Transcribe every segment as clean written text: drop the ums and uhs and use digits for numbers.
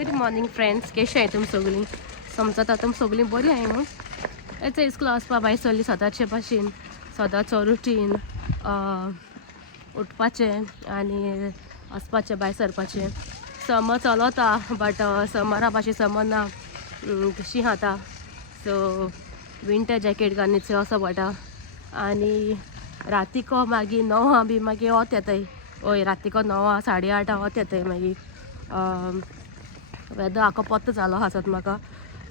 Good morning friends, कशी आहे तुम सगळीं? समजता तुम सगळीं बरी आहे न्हू? येचो इस्कुला वचपा भायर सरली सदांचे भाशेन सदांचो रुटीन उठपाचें आनी वचपाचें भायर सरपाचें. समर चलता बट समरा भाशेन समर ना कशी खाता सो विंटर जॅकेट घालून वचप पडटा आनी रातीको मागीर 9 बी मागीर वत येताय. हय रातीको 9 8:30 वत येताय. मागीर वेदर आको पोत्त जालो आसत म्हाका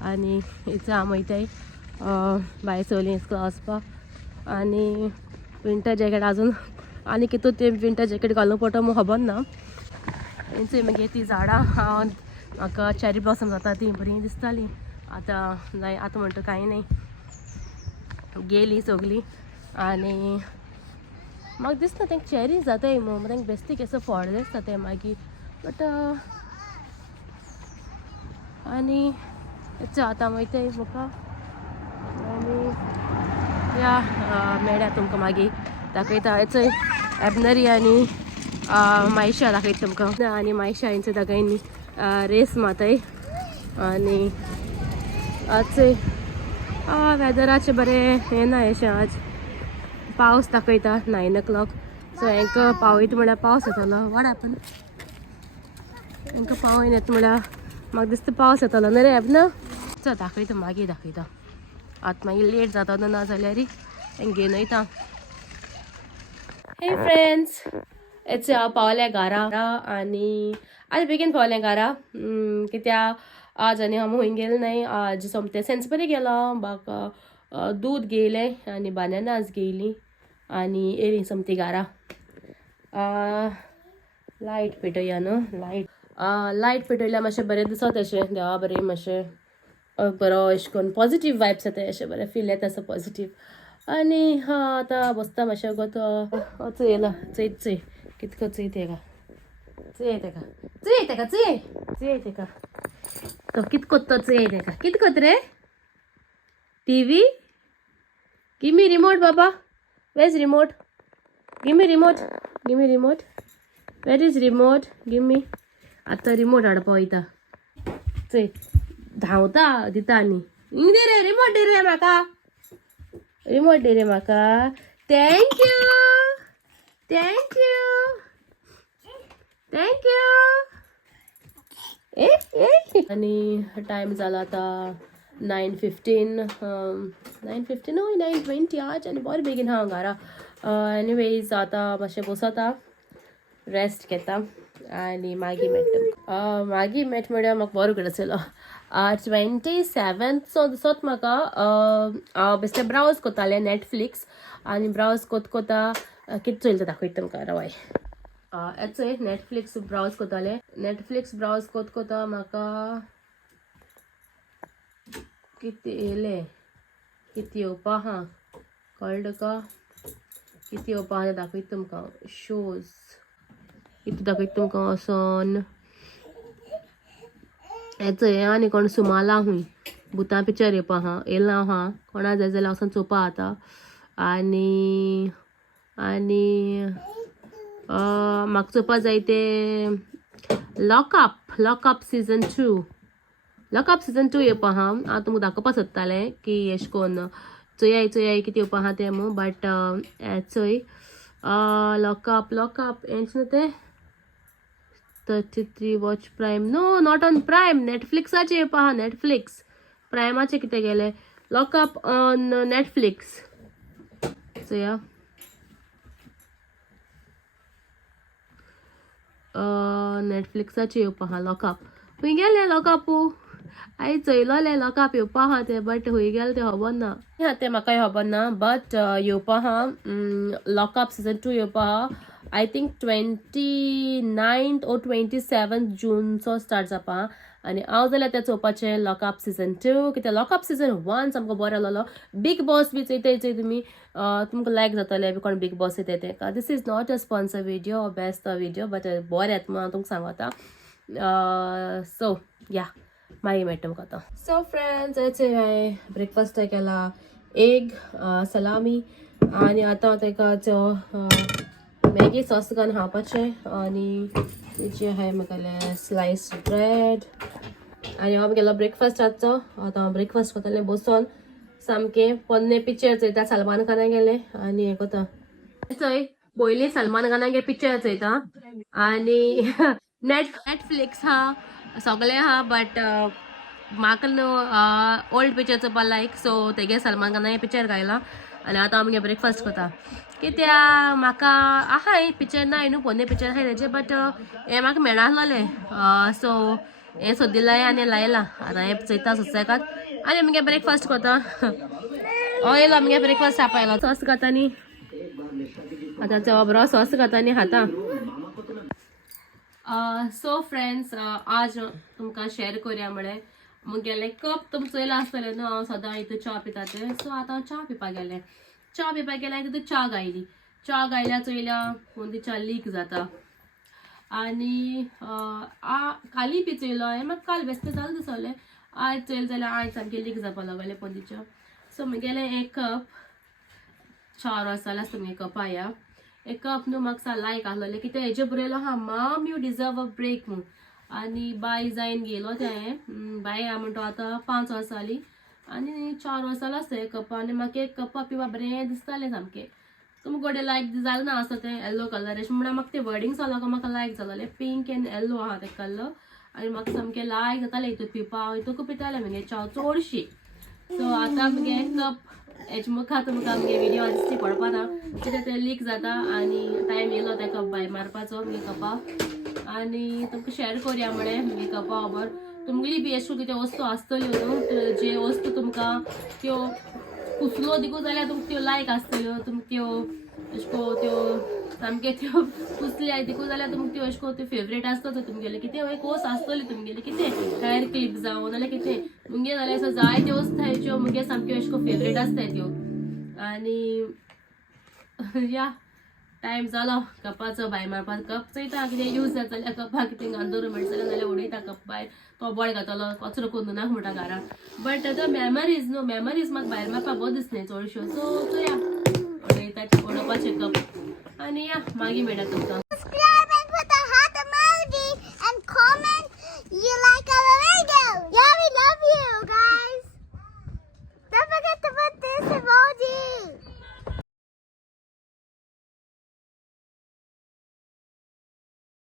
आनी इतलें हांव वयताय भायर सरलीं इस्कुला वचपाक आनी विंटर जॅकेट आजून आनी कितू तें विंटर जॅकेट घालूं पडटा म्हूण खबर ना. थंय मागीर ती झाडां म्हाका चॅरी ब्लॉसम जाता ती बरी दिसतालीं. आतां जाय आतां म्हणटा कांय नाय, गेलीं सगलीं आनी म्हाका दिसता तेंक चॅरी जाताय म्हूण तेंक बेश्टी केसो फळ दिसता ते मागीर बट आनी आतां वयताय म्हाका आनी या मेळ्ळ्या तुमकां मागीर दाखयता. हेचो एबनरी आनी मायशा दाखयता तुमकां आनी मायशा हेंचो दाखयनी रेस माताय आनी आजचोय वेदराचें बरें हें ना अशें आज पावस दाखयता 9 o'clock. सो हेंकां पावयता म्हळ्यार पावस येतलो. What happen? हेंकां पावयन येता म्हळ्यार म्हाका दिसता पावस येतलो न्हू रे एबना. चल दाखयता मागीर दाखयता. आतां मागीर लेट जाता ना जाल्यार हें घेवन वयता. हे फ्रेंड्स, हेच हांव पावलें घारा आनी आज बेगीन पावलें घारा कित्याक आज आनी हांव हूंय गेलें नाय. आज सोमतें सेन्सबरी गेलो म्हाका दूद घेयलें आनी बनानास घेयलीं आनी येयलीं सोमतीं घारा. लायट पेटोया न्हू. लायट पेटयल्यार मातशें बरें दिसत अशें देवा बरें मातशें बरो अशें करून पॉजिटीव वायब्स येताय अशें बरें फील येता असो पॉजिटीव आनी आतां बसता मातशें गो तो चयला चय कितको चय तेका चय तेका तो कितको तो चय तेका कितकोत रे टीवी. गिव मी रिमोट बाबा. Where is remote? Give me remote. Where is remote? Give me. आतां रिमोट हाडपा वयता. चय धांवता दिता आनी दे रे रिमोट दे रे म्हाका. रिमोट दे रे म्हाका. थँक्यू आनी टायम जाला आतां 9:15 हय 9:20 आज आनी बरें बेगीन हांव घारा. एनीवेज आतां मातशें बसता रेस्ट घेता आनी मागीर मेळटा म्हळ्यार म्हाका बरो करतलो. 27th दिसत म्हाका हांव बेश्टें ब्रावज कोत्तालें नॅटफ्लिक्स आनी ब्रावज कोत्ता कितें चलता दाखयता तुमकां रावाय. येचोय नॅटफ्लिक्स ब्रावज कोत्तालें. नॅटफ्लिक्स ब्रावज कोत्ता म्हाका कितें येयलें कितें येवपा आहा कळ्ळें तुका. कितें येवपा आहा दाखयता तुमकां. शोज कितें दाखयता तुमकां वोसोन. हेचो आनी कोण सुमाला हूंय भुतां पिक्चर येवपा आहा येयलां आहा. कोणा जाय जाल्यार वोसोन चोवपा आता. आनी म्हाका चोवपा जाय ते लॉकअप सीझन 2 येवपा आहा. हांव तुमकां दाखोवपा सोदतालें की एशें कोन्न चोयाय कितें येवपा आहा तें म्हूण बट हेचोय लॉकअप हेंच न्हू तें 33 watch Prime no not on Prime नॅटफ्लिक्साचेर येवपा आहा. नॅटफ्लिक्स प्रायमाचें कितें गेलें लॉकअप ऑन नॅटफ्लिक्स. चोया नॅटफ्लिक्साचेर येवपा आहा लॉकअप. हूंय गेलें लॉकअपू हांवें चोयलोलें लॉकअप येवपा आहा तें बट हूंय गेलें तें खबर ना. तें म्हाकाय खबर ना बट येवपा आहा लॉकअप सीझन 2 येवपा आहा. I think 29th or 27th जूनचो स्टार्ट जावपा आहा आनी हांव जाल्यार तें चोवपाचें लॉकअप सीझन 2 कित्याक लॉकअप सीझन 1 सामको बरो आहलोलो. बिग बॉस बी चोयताय तुमी तुमकां लायक जातलें कोण बिग बॉस येताय तेका. This is not a sponsor video or best video but बरें येता म्हूण हांव तुमकां सांगता. सो या मागीर मेळटा तुमकां आतां. सो फ्रेंड्स हेचें हांवें ब्रेकफास्ट केला एग सलामी आनी आतां तेका मॅगी सॉस घालून खावपाचें आनी तेजी आहाय म्हाका स्लायस ब्रेड आनी हो म्हगेलो ब्रेकफास्ट आजचो. आतां हांव ब्रेकफास्ट करतलें बसून सामकें पोन्ने पिक्चर चोयता सलमान खाना गेले आनी हें कोता चोय पयलीं सलमान खानागे पिक्चर चोयता आनी नेटफ्लिक्स हा सगळे हा बट म्हाका न्हू ओल्ड पिक्चर चोवपा लायक सो तेगे सलमान खानागे पिक्चर घायला आनी आतां हांव मुगे ब्रेकफास्ट करता कित्या म्हाका आहाय पिक्चर नाय न्हू पोन्ने पिक्चर आहाय तेजे बट हें म्हाका मेळनासलोलें सो हें सोदिलाय आनी लायला आतां हें चोयता सुसेगाद आनी मुगे ब्रेकफास्ट करता. हो येयलो मुगे ब्रेकफास्ट आपयलो सॉस खाता न्ही आतां चो बरो सॉस खाता न्ही खाता. सो फ्रेंड्स आज तुमकां शेअर करूया म्हळें मुगेले कप तुम चोयला आसतलें न्हू हांव सदां हितू च्या पिता तें सो आतां हांव च्या पिवपाक गेलें. च्या पिवपाक गेल्यार तितून च्या गायली च्या गायल्या चोयल्या पूण ती च्या लीक जाता आनी काली बी चोयलो हांवें म्हाका काल बेश्टें जालें दिसलें आयज चोयलें जाल्यार आयज सामकें लीक जावपा लागलें पोंदीच्या. सो मुगेलें एक कप च्या रोसाला तुमगे कपा या एक कप न्हू म्हाका सा लायक आहलोलें कित्याक हेजे बरयलो हा mom you deserve a break म्हूण आनी बाय जायन गेलो ते हांवें बाय हांव म्हणटा आतां 5 वर्सां जालीं आनी 4 वर्सां आसता एक कपा आनी म्हाका एक कपा पिवपा बरें दिसतालें सामकें. तुमकां गोडे लायक जालें ना आसता तें येल्लो कलरीश म्हणल्यार म्हाका तें वर्डींग जालो म्हाका लायक जालोलें पिंक एंड येल्लो आहा तें कलर आनी म्हाका सामकें लायक जातालें हितून पिवपा हांव हितूंक पितालें मगे च्या चडशी. सो आतां मुगे कप हेजे मुखार तुमकां मुगे व्हिडिओ दिसती पडपा ना कित्याक तें लीक जाता आनी टायम येयलो तें कप भायर मारपाचो मुगे कपा आनी तुमकां शेअर करूया म्हळें मुगे कपा खबर तुमगेली बी अश्यो कितें वस्तू आसतल्यो न्हू जे वस्तू तुमकां त्यो कुसलो दिकू जाल्यार तुमकां त्यो लायक आसतल्यो तुमकां त्यो अशको त्यो सामक्यो त्यो कुसल्या दिकू जाल्यार तुमकां त्यो अशको त्यो फेवरेट आसता तुमगेले कितें एक वस्त आसतली तुमगेली कितें हेअर क्लिप जावं नाल्यार कितें मुगे जाल्यार जायत्यो वस्तू आहाय ज्यो मुगे सामक्यो अशको फेवरेट आसताय त्यो आनी या टायम जालो कपाचो भायर मारपाक कप चोयता कितें यूज जाता जाल्यार कपाक कितें घालून मेळटलें नाल्यार उडयता कप भायर तो बॉल घातलो कचरो करून नाका म्हणटा घरा बट तो मेमरीज न्हू मेमरीज म्हाका भायर मारपाक बरो दिसलें चडश्यो सो चोया उडयता उडोवपाचें कप आनी या मागीर मेळटा तुमकां.